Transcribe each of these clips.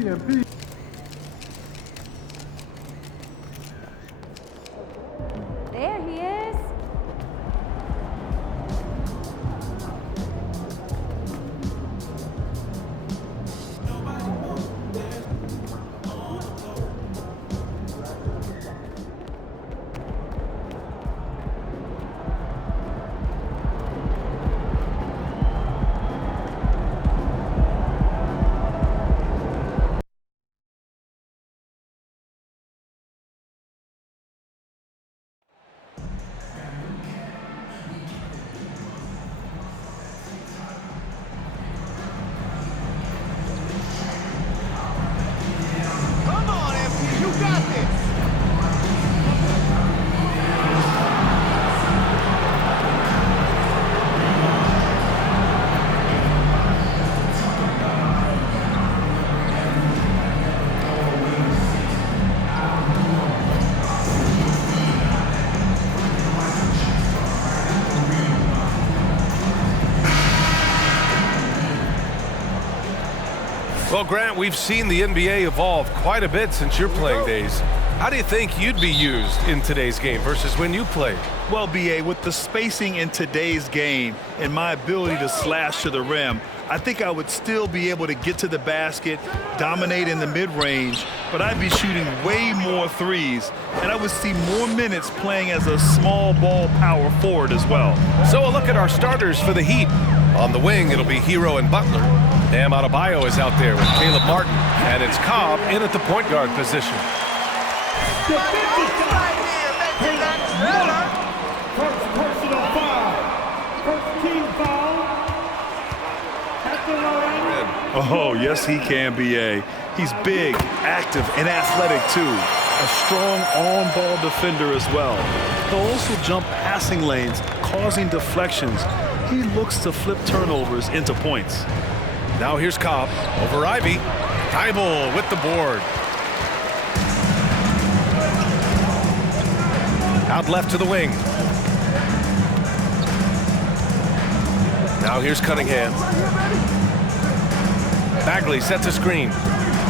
MP. There he is. Come on, MP, you got this! Well, Grant, we've seen the NBA evolve quite a bit since your playing days. How do you think you'd be used in today's game versus when you played? Well, B.A., with the spacing in today's game and my ability to slash to the rim, I think I would still be able to get to the basket, dominate in the mid-range, but I'd be shooting way more threes, and I would see more minutes playing as a small ball power forward as well. So a look at our starters for the Heat. On the wing, it'll be Hero and Butler. Bam Adebayo is out there with Caleb Martin, and it's Cobb in at the point guard position. First personal foul. First team foul. At the line. Oh, yes, he can, B.A. He's big, active, and athletic, too. A strong on-ball defender as well. He'll also jump passing lanes, causing deflections. He looks to flip turnovers into points. Now here's Cobb over Ivy. Thibault with the board. Out left to the wing. Now here's Cunningham. Bagley sets a screen.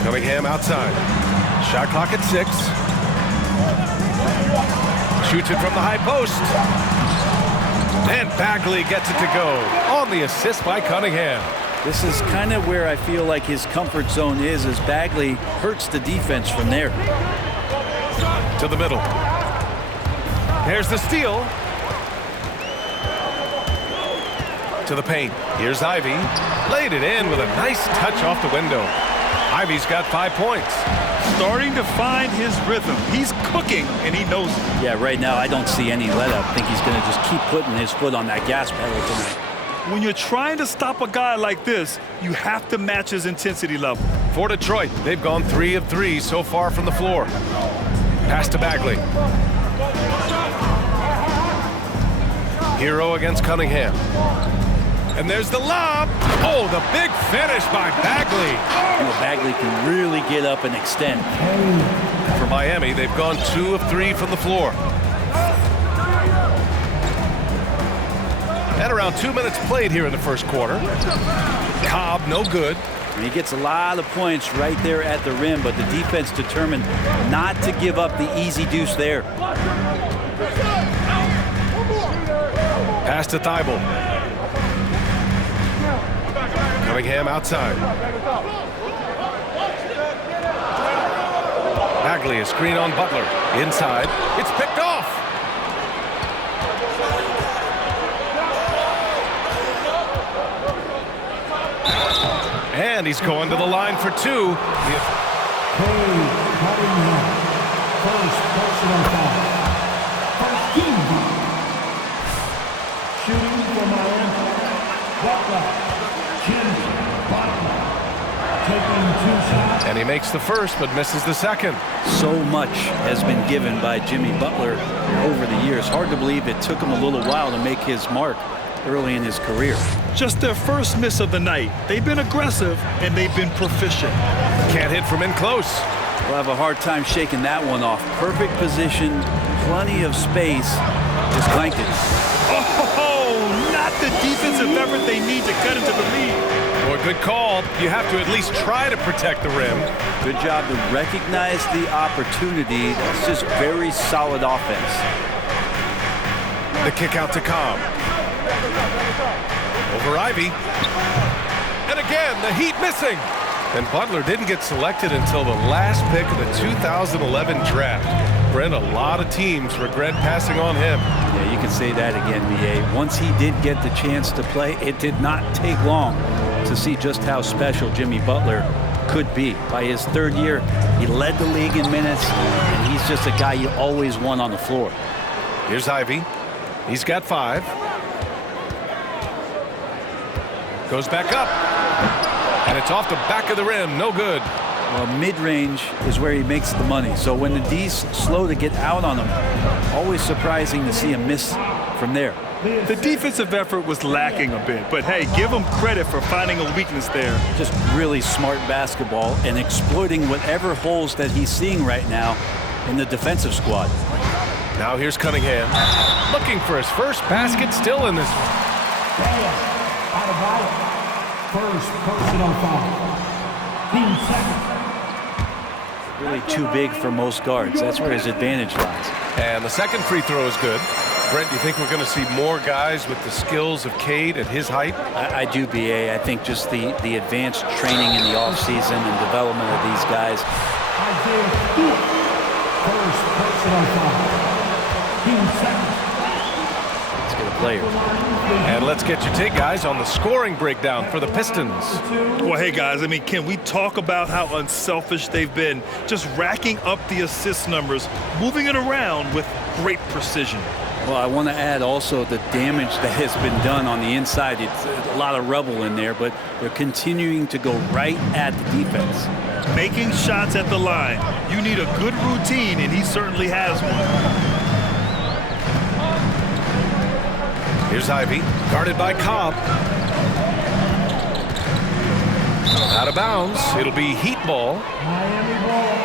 Cunningham outside. Shot clock at 6. Shoots it from the high post. And Bagley gets it to go on the assist by Cunningham. This is kind of where I feel like his comfort zone is, as Bagley hurts the defense from there. To the middle. Here's the steal. To the paint. Here's Ivy. Laid it in with a nice touch off the window. Ivy's got 5 points. Starting to find his rhythm. He's cooking, and he knows it. Yeah, right now I don't see any let-up. I think he's going to just keep putting his foot on that gas pedal tonight. When you're trying to stop a guy like this, you have to match his intensity level. For Detroit, they've gone 3 of 3 so far from the floor. Pass to Bagley. Hero against Cunningham. And there's the lob. Oh, the big finish by Bagley. You know, Bagley can really get up and extend. For Miami, they've gone 2 of 3 from the floor. And around 2 minutes played here in the first quarter. Cobb, no good. And he gets a lot of points right there at the rim, but the defense determined not to give up the easy deuce there. Pass to Thibault. Cunningham outside. Bagley, a screen on Butler. Inside. It's picked off. And he's going to the line for 2. Cunningham. First personal foul. First team foul. Shooting for Miami. Butler. Jimmy Butler. Taking 2 shots. And he makes the first, but misses the second. So much has been given by Jimmy Butler over the years. Hard to believe it took him a little while to make his mark early in his career. Just their first miss of the night. They've been aggressive, and they've been proficient. Can't hit from in close. We'll have a hard time shaking that one off. Perfect position, plenty of space. Just clanked it. Oh, not the defensive effort they need to cut into the lead. Boy, good call. You have to at least try to protect the rim. Good job to recognize the opportunity. That's just very solid offense. The kick out to Cobb. Over Ivy. And again, the Heat missing. And Butler didn't get selected until the last pick of the 2011 draft. Brent, a lot of teams regret passing on him. Yeah, you can say that again, B.A. Once he did get the chance to play, it did not take long to see just how special Jimmy Butler could be. By his third year, he led the league in minutes, and he's just a guy you always want on the floor. Here's Ivy. He's got 5. Goes back up. And it's off the back of the rim. No good. Well, mid-range is where he makes the money. So when the D's slow to get out on him, always surprising to see him miss from there. The defensive effort was lacking a bit, but hey, give him credit for finding a weakness there. Just really smart basketball and exploiting whatever holes that he's seeing right now in the defensive squad. Now here's Cunningham. Looking for his first basket, still in this one. First personal foul. Team second. Really too big for most guards. That's where his advantage lies. And the second free throw is good. Brent, do you think we're going to see more guys with the skills of Cade at his height? I do, B.A. I think just the advanced training in the offseason and development of these guys. Isaiah Stewart. First personal foul. Team second. Let's get a player. And let's get your take, guys, on the scoring breakdown for the Pistons. Well, hey, guys, I mean, can we talk about how unselfish they've been? Just racking up the assist numbers, moving it around with great precision. Well, I want to add also the damage that has been done on the inside. It's a lot of rubble in there, but they're continuing to go right at the defense. Making shots at the line. You need a good routine, and he certainly has one. Here's Ivy, guarded by Cobb. Out of bounds. It'll be Heat ball. Miami ball.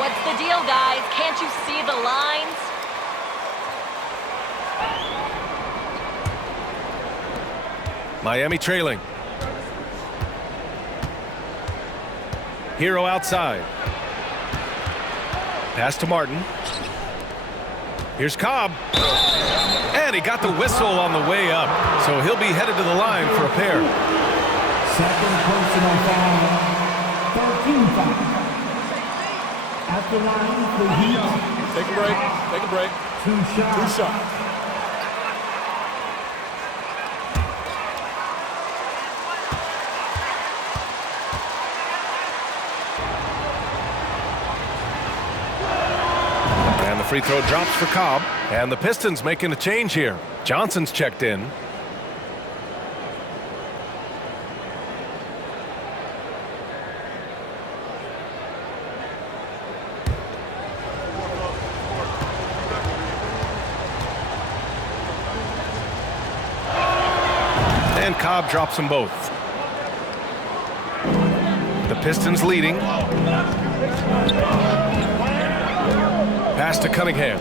What's the deal, guys? Can't you see the lines? Miami trailing. Hero outside. Pass to Martin. Here's Cobb. And he got the whistle on the way up. So he'll be headed to the line for a pair. Second personal foul. 13 foul. At the line for Heat. Take a break. Take a break. 2 shots. 2 shots. And the free throw drops for Cobb. And the Pistons making a change here. Johnson's checked in. And Cobb drops them both. The Pistons leading. Pass to Cunningham.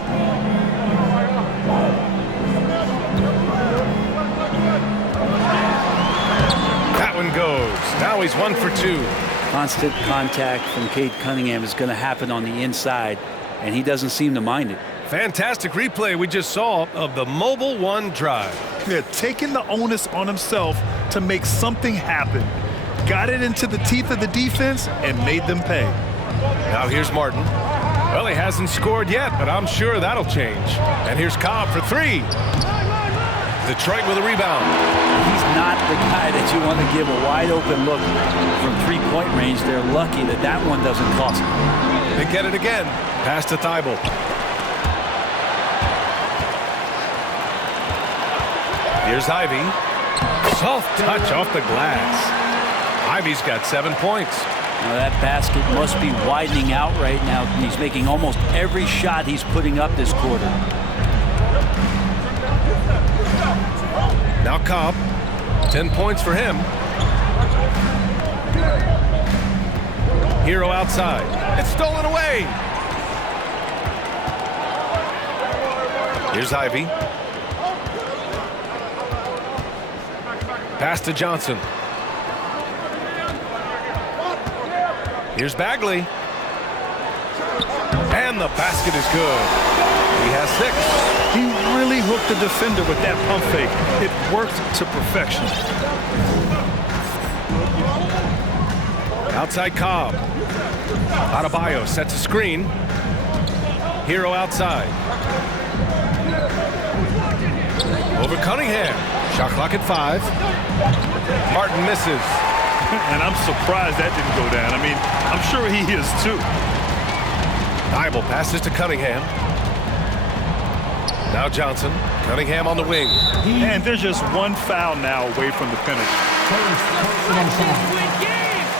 That one goes. Now he's 1 for 2. Constant contact from Cade Cunningham is going to happen on the inside, and he doesn't seem to mind it. Fantastic replay we just saw of the Mobile One drive. Yeah, taking the onus on himself to make something happen. Got it into the teeth of the defense and made them pay. Now here's Martin. Well, he hasn't scored yet, but I'm sure that'll change. And here's Cobb for 3. Detroit with a rebound. He's not the guy that you want to give a wide open look from three-point range. They're lucky that that one doesn't cost them. They get it again. Pass to Thibault. Here's Ivy. Soft touch off the glass. Ivy's got 7 points. Now that basket must be widening out right now. He's making almost every shot he's putting up this quarter. Now Cobb, 10 points for him. Hero outside. It's stolen away. Here's Ivy. Pass to Johnson. Here's Bagley. And the basket is good. He has 6. He really hooked the defender with that pump fake. It worked to perfection. Outside Cobb. Adebayo sets a screen. Hero outside. Over Cunningham. Shot clock at 5. Martin misses. And I'm surprised that didn't go down. I mean, I'm sure he is too. Thibault passes to Cunningham. Now Johnson. Cunningham on the wing. And there's just one foul now away from the penalty. First personal foul.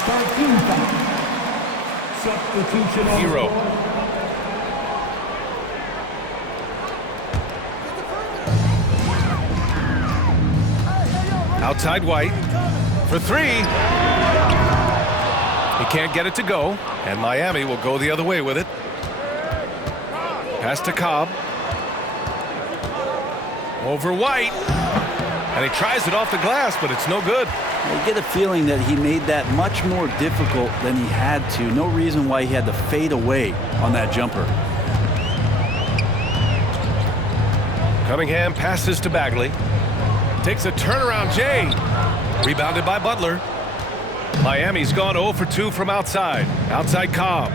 13 foul. Substitution on Hero. the floor. Outside White for 3. He can't get it to go, and Miami will go the other way with it. Pass to Cobb. Over White. And he tries it off the glass, but it's no good. I get a feeling that he made that much more difficult than he had to. No reason why he had to fade away on that jumper. Cunningham passes to Bagley. Takes a turnaround Jay. Rebounded by Butler. Miami's gone 0 for 2 from outside. Outside Cobb.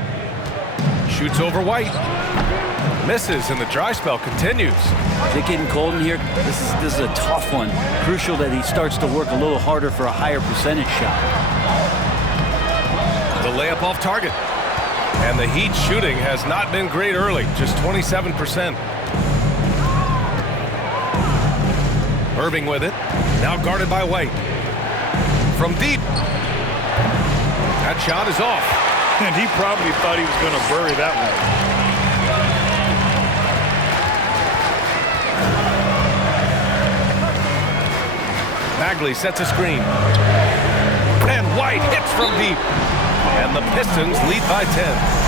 Shoots over White. Misses, and the dry spell continues. Is it getting cold in here? This is a tough one. Crucial that he starts to work a little harder for a higher percentage shot. The layup off target. And the Heat shooting has not been great early, just 27%. Irving with it. Now guarded by White. From deep. That shot is off. And he probably thought he was going to bury that one. Bagley sets a screen. And White hits from deep. And the Pistons lead by 10.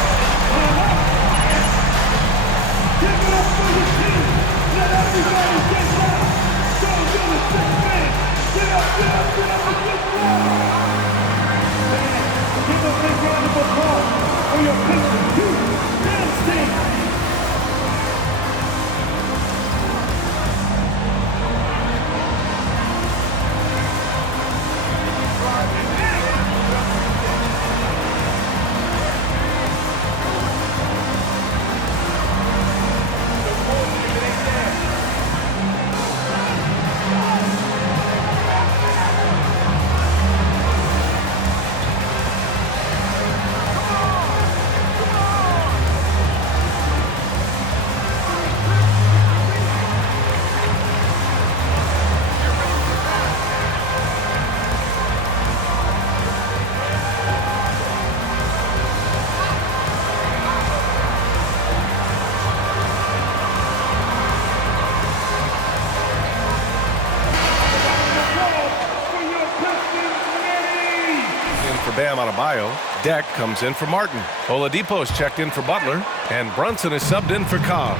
Bam Adebayo. Deck comes in for Martin. Oladipo's checked in for Butler. And Brunson is subbed in for Cobb.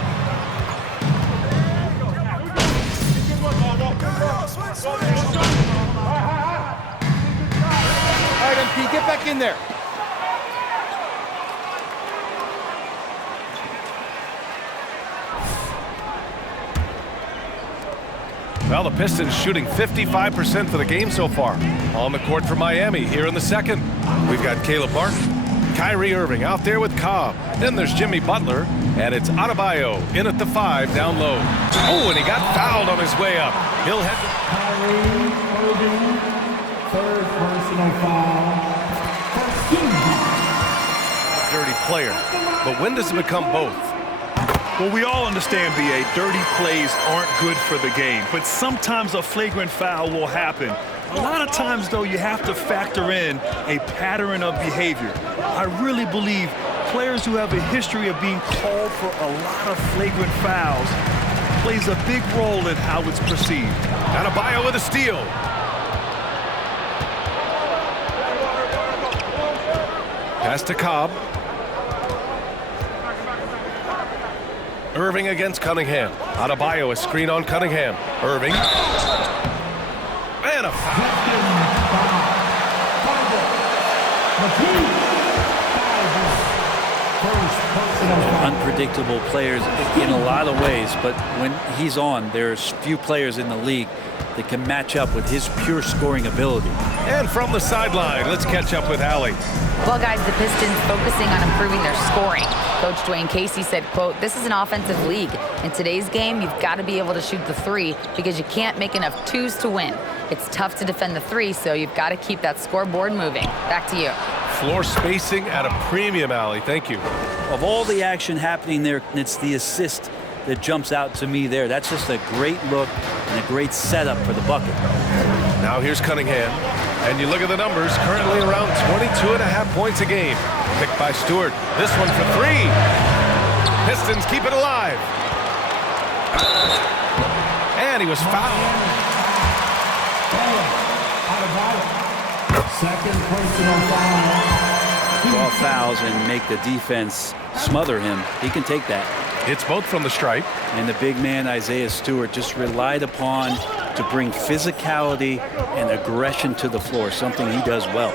All right, MP, get back in there. Well, the Pistons shooting 55% for the game so far. On the court for Miami here in the second. We've got Caleb Martin, Kyrie Irving out there with Cobb. Then there's Jimmy Butler, and it's Adebayo in at the 5 down low. Oh, and he got fouled on his way up. He'll head to Kyrie Irving, third personal foul. dirty player. But when does it become both? Well, we all understand, B.A., dirty plays aren't good for the game. But sometimes a flagrant foul will happen, A lot of times, though, you have to factor in a pattern of behavior. I really believe players who have a history of being called for a lot of flagrant fouls plays a big role in how it's perceived. Adebayo with a steal. Pass to Cobb. Irving against Cunningham. Adebayo, a screen on Cunningham. Irving. And a foul. Unpredictable players in a lot of ways, but when he's on, there's few players in the league that can match up with his pure scoring ability. And from the sideline, let's catch up with Allie. Well, guys, the Pistons focusing on improving their scoring. Coach Dwayne Casey said, quote, "This is an offensive league. In today's game, you've got to be able to shoot the three because you can't make enough twos to win. It's tough to defend the three, so you've got to keep that scoreboard moving." Back to you. Floor spacing at a premium, Allie. Thank you. Of all the action happening there, it's the assist that jumps out to me there. That's just a great look and a great setup for the bucket. Now here's Cunningham. And you look at the numbers, currently around 22.5 points a game. Picked by Stewart. This one for three. Pistons keep it alive. And he was fouled. Second personal foul. Draw fouls and make the defense smother him. He can take that. It's both from the stripe. And the big man, Isaiah Stewart, just relied upon to bring physicality and aggression to the floor, something he does well.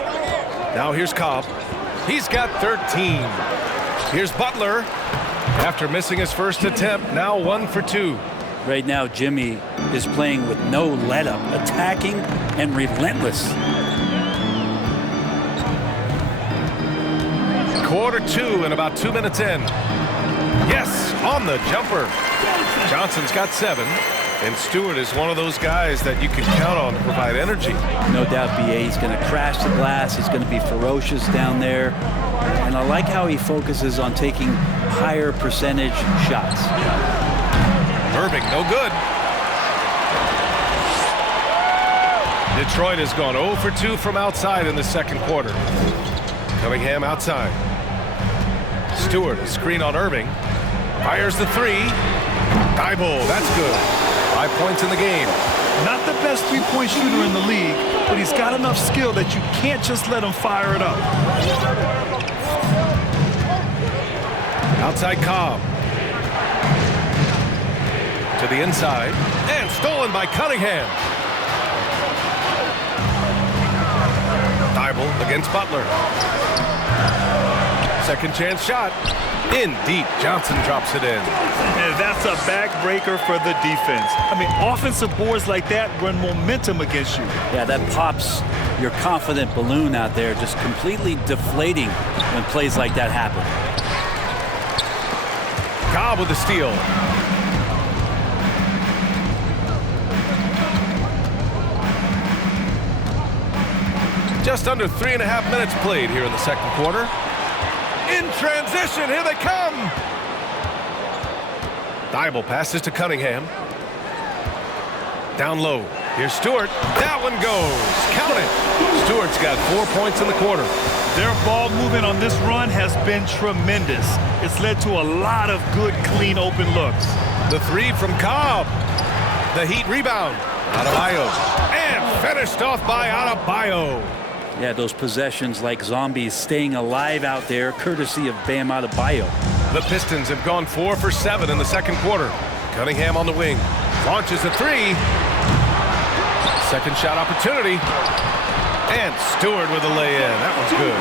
Now here's Cobb. He's got 13. Here's Butler. After missing his first attempt, now 1 for 2. Right now, Jimmy is playing with no let-up, attacking and relentless. Quarter 2 and about 2 minutes in. Yes, on the jumper. Johnson's got 7. And Stewart is one of those guys that you can count on to provide energy. No doubt, B.A., he's going to crash the glass. He's going to be ferocious down there. And I like how he focuses on taking higher percentage shots. Irving, no good. Detroit has gone 0 for 2 from outside in the second quarter. Cunningham outside. Stewart, a screen on Irving. Fires the three. Thibault, that's good. 5 points in the game. Not the best three-point shooter in the league, but he's got enough skill that you can't just let him fire it up. Outside Cobb. To the inside. And stolen by Cunningham. Thibault against Butler. Second chance shot. In deep. Johnson drops it in. And that's a backbreaker for the defense. I mean, offensive boards like that run momentum against you. Yeah, that pops your confident balloon out there, just completely deflating when plays like that happen. Cobb with the steal. Just under 3.5 minutes played here in the second quarter. In transition, here they come. Thibault passes to Cunningham. Down low. Here's Stewart. That one goes. Count it. Stewart's got 4 points in the quarter. Their ball movement on this run has been tremendous. It's led to a lot of good, clean, open looks. The three from Cobb. The Heat rebound. Adebayo. And finished off by Adebayo. Yeah, those possessions like zombies staying alive out there, courtesy of Bam Adebayo. The Pistons have gone 4 for 7 in the second quarter. Cunningham on the wing. Launches a three. Second shot opportunity. And Stewart with a lay-in. That one's good.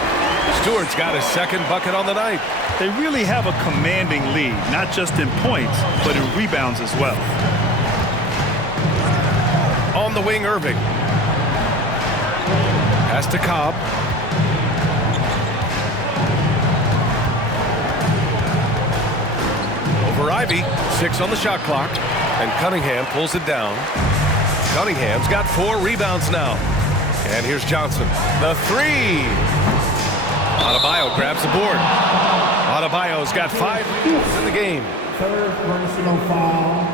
Stewart's got his second bucket on the night. They really have a commanding lead, not just in points, but in rebounds as well. On the wing, Irving. Pass to Cobb. Over Ivy. 6 on the shot clock. And Cunningham pulls it down. Cunningham's got 4 rebounds now. And here's Johnson. The three. Adebayo grabs the board. Adebayo's got 5 in the game. Third personal foul.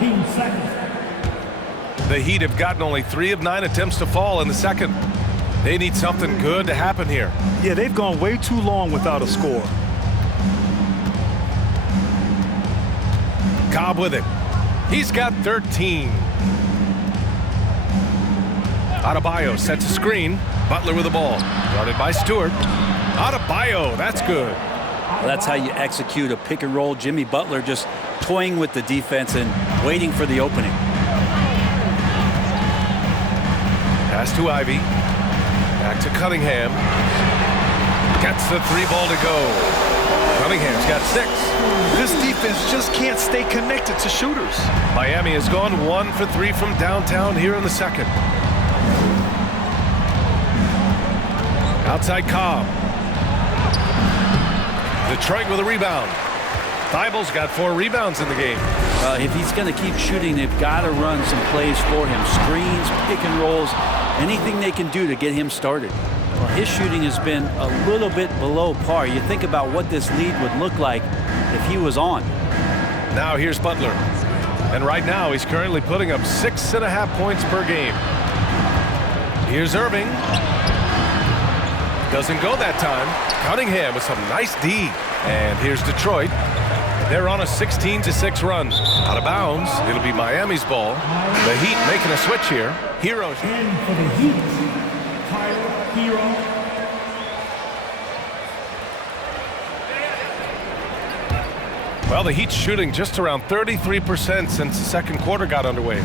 Team second. The Heat have gotten only 3 of 9 attempts to fall in the second. They need something good to happen here. Yeah, they've gone way too long without a score. Cobb with it. He's got 13. Adebayo sets a screen. Butler with the ball. Guarded by Stewart. Adebayo, that's good. Well, that's how you execute a pick and roll. Jimmy Butler just toying with the defense and waiting for the opening. Pass to Ivy. Back to Cunningham. Gets the 3 ball to go. Cunningham's got 6. This defense just can't stay connected to shooters. Miami has gone 1 for 3 from downtown here in the second. Outside Cobb. Detroit with a rebound. Thybulle's got 4 rebounds in the game. If he's going to keep shooting, they've got to run some plays for him. Screens, pick and rolls, anything they can do to get him started. Well, his shooting has been a little bit below par. You think about what this lead would look like if he was on. Now here's Butler. And right now he's currently putting up 6.5 points per game. Here's Irving. Doesn't go that time. Cunningham with some nice D. And here's Detroit. They're on a 16-6 run. Out of bounds. It'll be Miami's ball. The Heat making a switch here. Heroes. In for the Heat, Tyler Hero. Well, the Heat's shooting just around 33% since the second quarter got underway.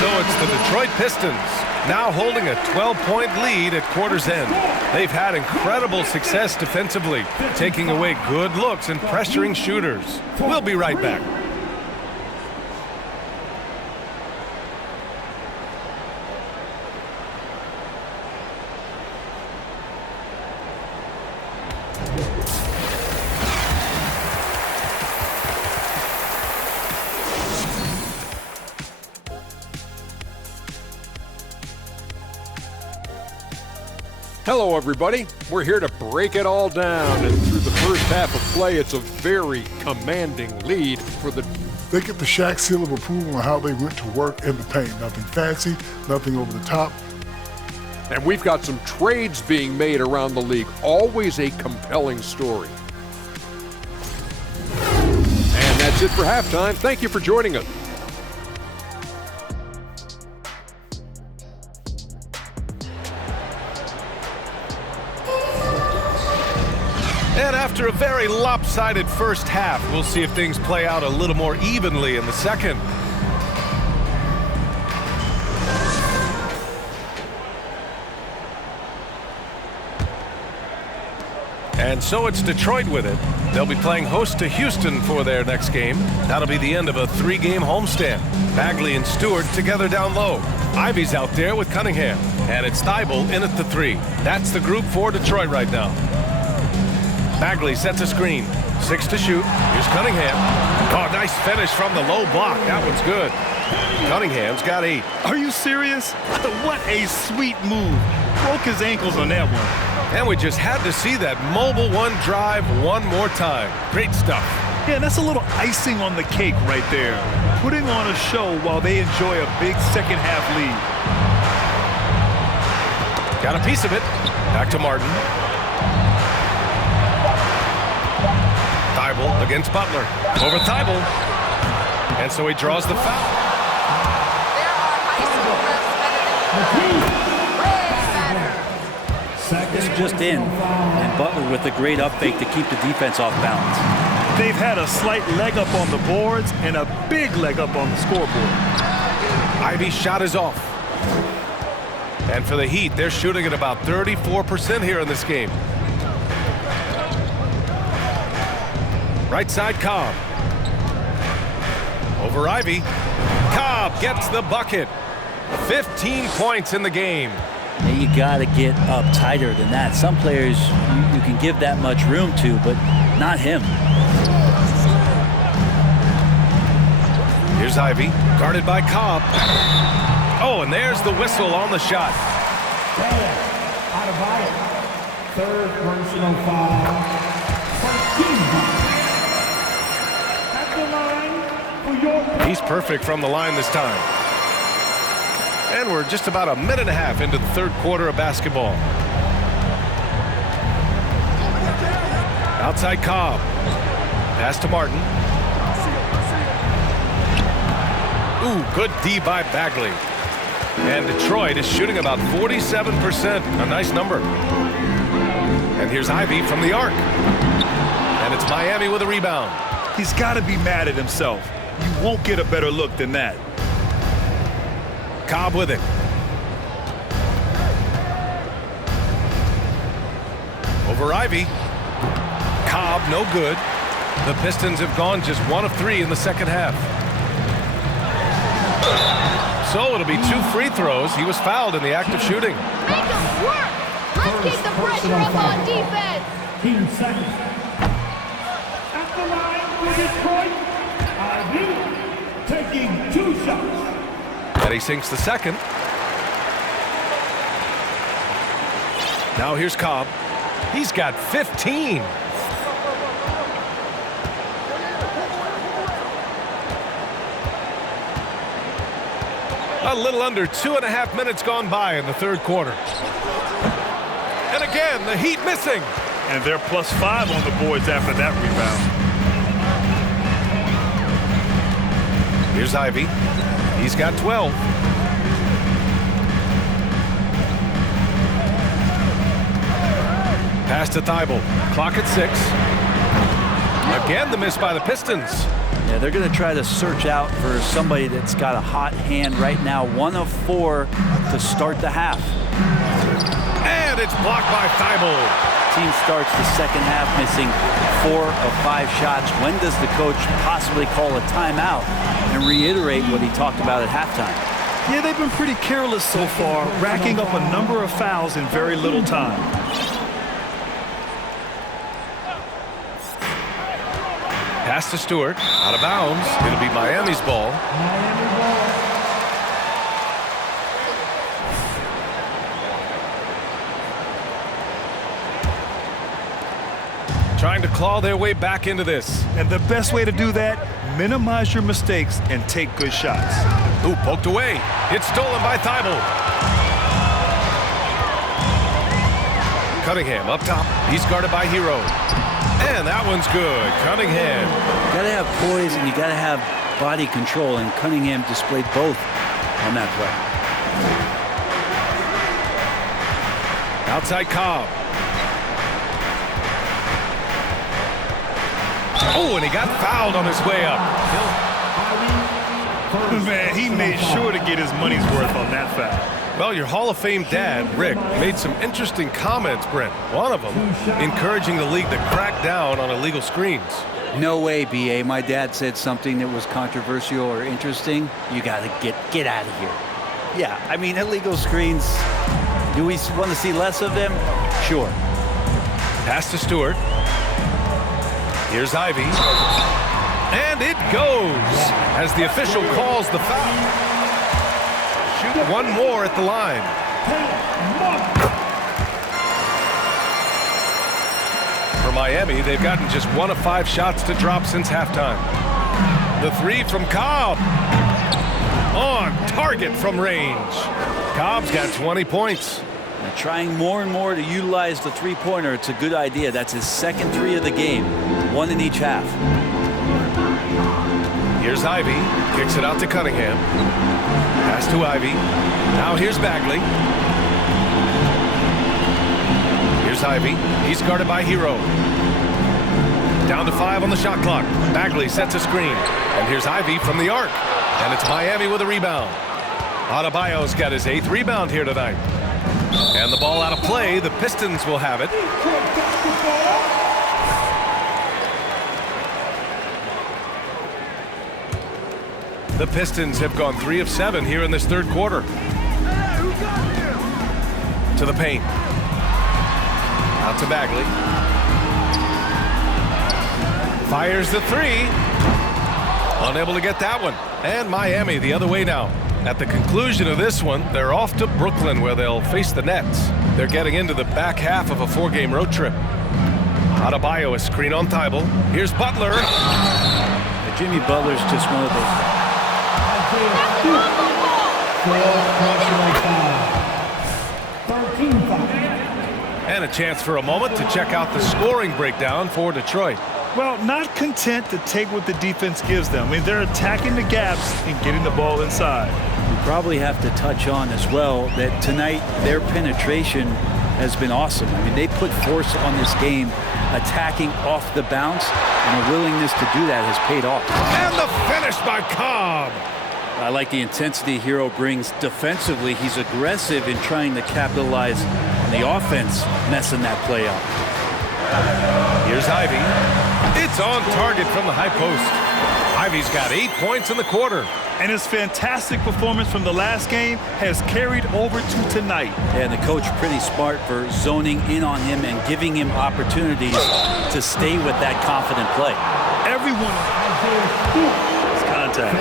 So it's the Detroit Pistons now holding a 12-point lead at quarter's end. They've had incredible success defensively, taking away good looks and pressuring shooters. We'll be right back. Hello, everybody. We're here to break it all down, and through the first half of play, it's a very commanding lead for the... They get the Shaq seal of approval on how they went to work in the paint. Nothing fancy, nothing over the top. And we've got some trades being made around the league. Always a compelling story. And that's it for halftime. Thank you for joining us. And after a very lopsided first half, we'll see if things play out a little more evenly in the second. And so it's Detroit with it. They'll be playing host to Houston for their next game. That'll be the end of a 3-game homestand. Bagley and Stewart together down low. Ivy's out there with Cunningham. And it's Thybulle in at the 3. That's the group for Detroit right now. Bagley sets a screen. 6 to shoot. Here's Cunningham. Oh, nice finish from the low block. That one's good. Cunningham's got 8. Are you serious? What a sweet move. Broke his ankles on that one. And we just had to see that mobile one drive one more time. Great stuff. Yeah, that's a little icing on the cake right there. Putting on a show while they enjoy a big second half lead. Got a piece of it. Back to Martin. Thybulle against Butler. Over Thybulle. And so he draws the foul. This just in, and Butler with a great up fake to keep the defense off balance. They've had a slight leg up on the boards and a big leg up on the scoreboard. Ivy's shot is off. And for the Heat, they're shooting at about 34% here in this game. Right side, Cobb. Over Ivy. Cobb gets the bucket. 15 points in the game. And you got to get up tighter than that. Some players you can give that much room to, but not him. Here's Ivy, guarded by Cobb. Oh, and there's the whistle on the shot. Third personal foul. First team foul. At the line for your... He's perfect from the line this time. And we're just about a minute and a half into the third quarter of basketball. Outside Cobb. Pass to Martin. Ooh, good D by Bagley. And Detroit is shooting about 47%. A nice number. And here's Ivy from the arc. And it's Miami with a rebound. He's got to be mad at himself. You won't get a better look than that. Cobb with it. Over Ivy. Cobb, no good. The Pistons have gone just 1 of 3 in the second half. So it'll be 2 free throws. He was fouled in the act of shooting. Make them work! Let's keep the pressure up on defense! Team second. At the line for Detroit, Ivy taking 2 shots. And he sinks the second. Now here's Cobb. He's got 15. A little under 2.5 minutes gone by in the third quarter. And again, the Heat missing. And they're +5 on the boards after that rebound. Here's Ivy. He's got 12. Pass to Thibault. Clock at 6. Again, the miss by the Pistons. Yeah, they're going to try to search out for somebody that's got a hot hand right now. 1 of 4 to start the half. And it's blocked by Thibault. Team starts the second half missing 4 of 5 shots. When does the coach possibly call a timeout and reiterate what he talked about at halftime? Yeah, they've been pretty careless so far, racking up a number of fouls in very little time. Pass to Stewart. Out of bounds. It'll be Miami's ball. Trying to claw their way back into this. And the best way to do that, minimize your mistakes and take good shots. Ooh, poked away. It's stolen by Thibault. Cunningham up top. He's guarded by Hero. And that one's good. Cunningham. You got to have poise and you got to have body control, and Cunningham displayed both on that play. Outside Cobb. Oh, and he got fouled on his way up. Man, he made sure to get his money's worth on that foul. Well, your Hall of Fame dad, Rick, made some interesting comments, Brent. One of them encouraging the league to crack down on illegal screens. No way, B.A. My dad said something that was controversial or interesting. You got to get out of here. Yeah, I mean, illegal screens, do we want to see less of them? Sure. Pass to Stewart. Here's Ivy. And it goes as the official calls the foul. Shoot one more at the line. For Miami, they've gotten just 1 of 5 shots to drop since halftime. The 3 from Cobb. On target from range. Cobb's got 20 points. Now, trying more and more to utilize the three-pointer, it's a good idea. That's his second 3 of the game. 1 in each half. Here's Ivy. Kicks it out to Cunningham. Pass to Ivy. Now here's Bagley. Here's Ivy. He's guarded by Hero. Down to 5 on the shot clock. Bagley sets a screen. And here's Ivy from the arc. And it's Miami with a rebound. Adebayo's got his 8th rebound here tonight. And the ball out of play. The Pistons will have it. The Pistons have gone 3 of 7 here in this third quarter. To the paint. Out to Bagley. Fires the 3. Unable to get that one. And Miami the other way now. At the conclusion of this one, they're off to Brooklyn where they'll face the Nets. They're getting into the back half of a 4-game road trip. Adebayo, a screen on Thibault. Here's Butler. Jimmy Butler's just one of those. And a chance for a moment to check out the scoring breakdown for Detroit. Well, not content to take what the defense gives them. I mean, they're attacking the gaps and getting the ball inside. We probably have to touch on as well that tonight their penetration has been awesome. I mean, they put force on this game, attacking off the bounce, and a willingness to do that has paid off. And the finish by Cobb. I like the intensity Hero brings defensively. He's aggressive in trying to capitalize on the offense, messing that play up. Here's Ivy. It's on target from the high post. Ivy's got 8 points in the quarter. And his fantastic performance from the last game has carried over to tonight. And the coach pretty smart for zoning in on him and giving him opportunities to stay with that confident play. Everyone is contact.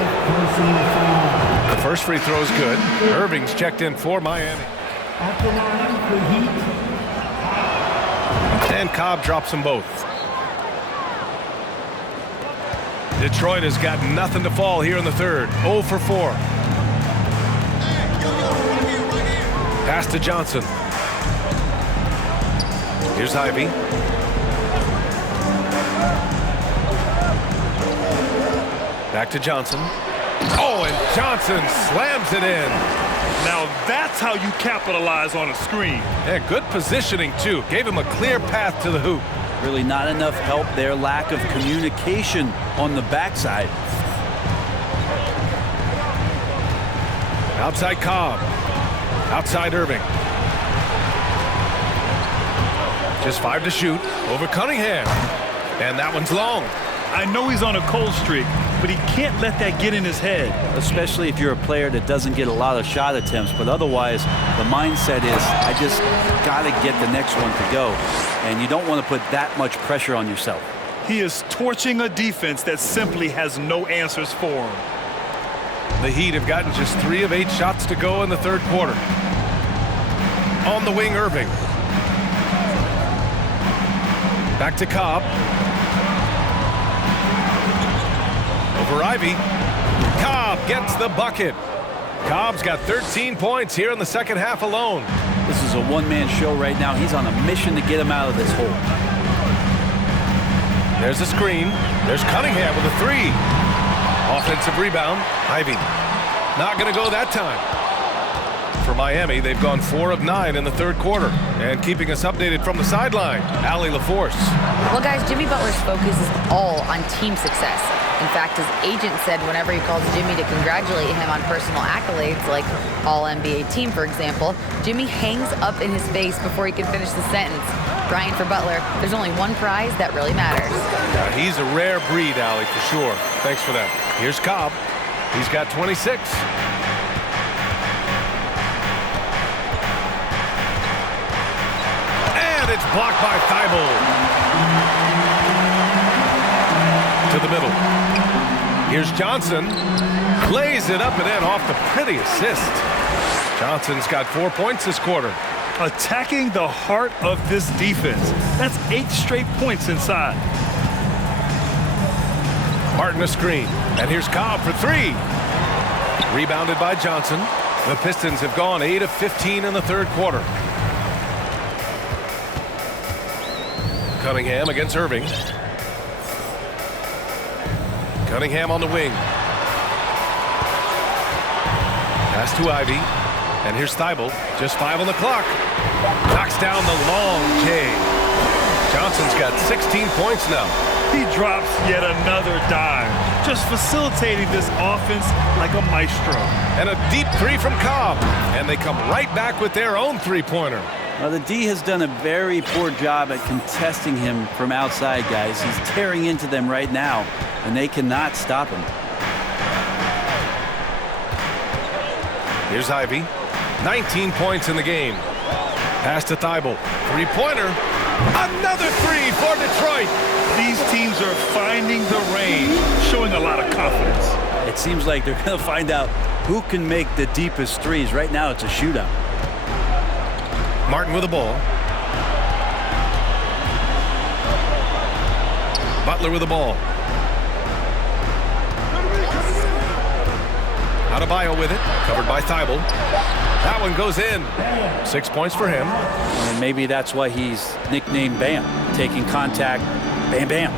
The first free throw is good. Irving's checked in for Miami. At the line for Heat. And Cobb drops them both. Detroit has got nothing to fall here in the third. 0 for 4. Pass to Johnson. Here's Ivy. Back to Johnson. Oh, and Johnson slams it in. Now that's how you capitalize on a screen. Yeah, good positioning, too. Gave him a clear path to the hoop. Really not enough help there. Lack of communication on the backside. Outside Cobb. Outside Irving. Just 5 to shoot over Cunningham. And that one's long. I know he's on a cold streak, but he can't let that get in his head. Especially if you're a player that doesn't get a lot of shot attempts. But otherwise, the mindset is, I just got to get the next one to go. And you don't want to put that much pressure on yourself. He is torching a defense that simply has no answers for him. The Heat have gotten just 3 of 8 shots to go in the third quarter. On the wing, Irving. Back to Cobb. Over Ivy. Cobb gets the bucket. Cobb's got 13 points here in the second half alone. This is a one-man show right now. He's on a mission to get him out of this hole. There's a screen. There's Cunningham with a 3. Offensive rebound. Ivy. Not going to go that time. For Miami, they've gone 4 of 9 in the third quarter. And keeping us updated from the sideline, Allie LaForce. Well, guys, Jimmy Butler's focus is all on team success. In fact, his agent said whenever he calls Jimmy to congratulate him on personal accolades, like All-NBA team, for example, Jimmy hangs up in his face before he can finish the sentence. Brian, for Butler, there's only one prize that really matters. Yeah, he's a rare breed, Allie, for sure. Thanks for that. Here's Cobb. He's got 26. And it's blocked by Thibault. To the middle. Here's Johnson. Lays it up and in off the pretty assist. Johnson's got 4 points this quarter. Attacking the heart of this defense. That's 8 straight points inside. Martin a screen. And here's Cobb for 3. Rebounded by Johnson. The Pistons have gone 8 of 15 in the third quarter. Cunningham against Irving. Cunningham on the wing. Pass to Ivy. And here's Thibault. Just 5 on the clock. Knocks down the long J. Johnson's got 16 points now. He drops yet another dime. Just facilitating this offense like a maestro. And a deep 3 from Cobb. And they come right back with their own three-pointer. Well, the D has done a very poor job at contesting him from outside, guys. He's tearing into them right now, and they cannot stop him. Here's Ivy. 19 points in the game. Pass to Thibault. Three-pointer. Another 3 for Detroit. These teams are finding the range, showing a lot of confidence. It seems like they're going to find out who can make the deepest threes. Right now, it's a shootout. Martin with the ball. Butler with the ball. Adebayo with it, covered by Thibault. That one goes in. 6 points for him. And maybe that's why he's nicknamed Bam. Taking contact, bam, bam.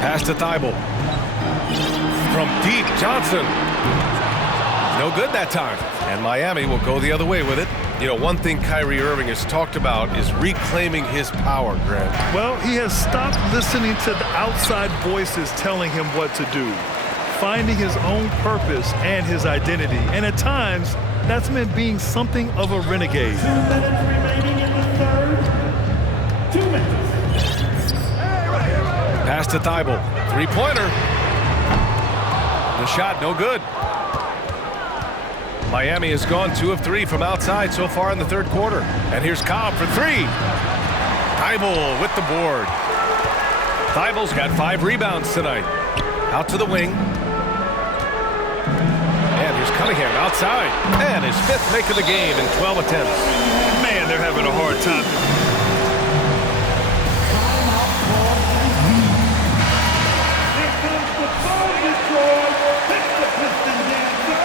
Pass to Thibault. From deep, Johnson. No good that time. And Miami will go the other way with it. You know, one thing Kyrie Irving has talked about is reclaiming his power, Grant. Well, he has stopped listening to the outside voices telling him what to do, finding his own purpose and his identity. And at times, that's meant being something of a renegade. 2 minutes remaining in the third. 2 minutes. Pass to Thibault. Three-pointer. The shot, no good. Miami has gone 2 of 3 from outside so far in the third quarter. And here's Cobb for 3. Thibault with the board. Thibault's got 5 rebounds tonight. Out to the wing. And here's Cunningham outside. And his 5th make of the game in 12 attempts. Man, they're having a hard time. Here comes the ball destroyed. Pick the Piston dancer.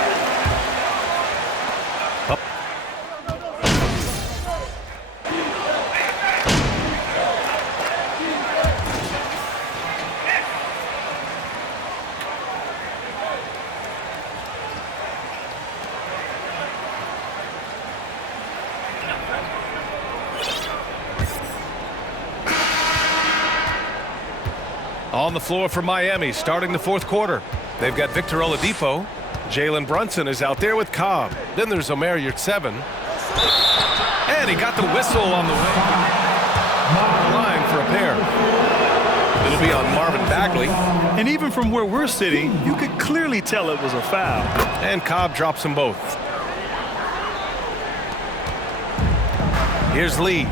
On the floor for Miami, starting the fourth quarter. They've got Victor Oladipo. Jalen Brunson is out there with Cobb. Then there's Omer Yurtseven. And he got the whistle on the line for a pair. It'll be on Marvin Bagley. And even from where we're sitting, you could clearly tell it was a foul. And Cobb drops them both. Here's Lee.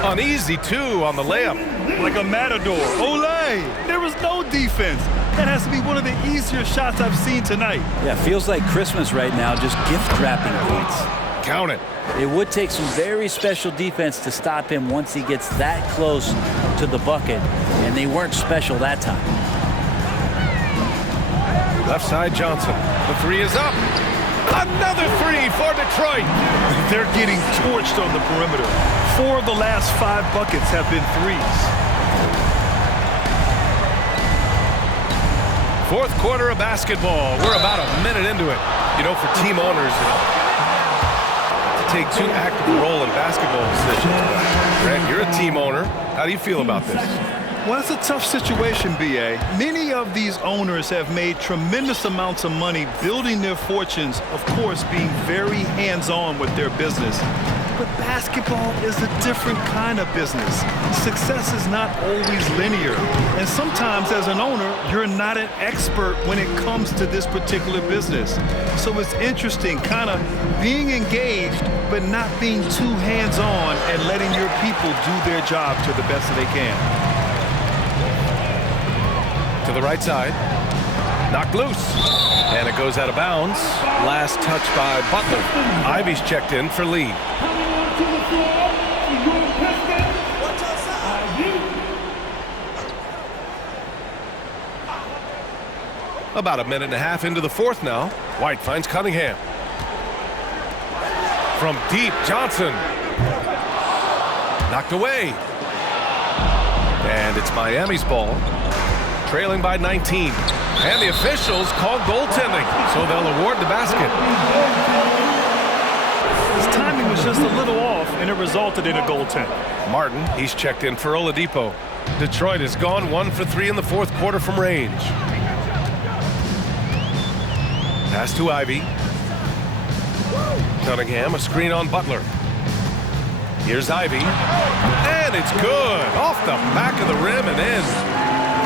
An easy 2 on the layup. Like a matador. Olay! There was no defense. That has to be one of the easier shots I've seen tonight. Yeah, feels like Christmas right now, just gift wrapping points. Count it. It would take some very special defense to stop him once he gets that close to the bucket, and they weren't special that time. Left side Johnson. The 3 is up. Another 3 for Detroit. They're getting torched on the perimeter. 4 of the last 5 buckets have been 3s. Fourth quarter of basketball. We're about a minute into it. You know, for team owners to take too active a role in basketball decisions. Grant, you're a team owner. How do you feel about this? Well, it's a tough situation, B.A. Many of these owners have made tremendous amounts of money building their fortunes, of course, being very hands-on with their business. But basketball is a different kind of business. Success is not always linear. And sometimes as an owner, you're not an expert when it comes to this particular business. So it's interesting kind of being engaged, but not being too hands-on and letting your people do their job to the best that they can. To the right side. Knocked loose. And it goes out of bounds. Last touch by Butler. Ivy's checked in for Lee. Coming onto the floor for your Pistons. About a minute and a half into the fourth now. White finds Cunningham. From deep, Johnson. Knocked away. And it's Miami's ball. Trailing by 19. And the officials call goaltending, so they'll award the basket. His timing was just a little off, and it resulted in a goaltend. Martin, he's checked in for Oladipo. Detroit has gone 1 for 3 in the fourth quarter from range. Pass to Ivy. Cunningham, a screen on Butler. Here's Ivy. And it's good. Off the back of the rim and in.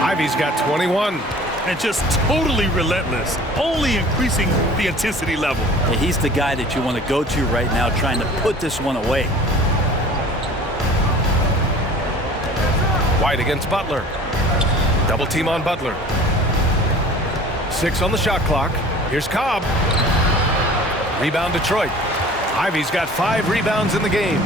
Ivy's got 21. And just totally relentless, only increasing the intensity level. Yeah, he's the guy that you want to go to right now, trying to put this one away. White against Butler. Double team on Butler. 6 on the shot clock. Here's Cobb. Rebound Detroit. Ivy's got 5 rebounds in the game.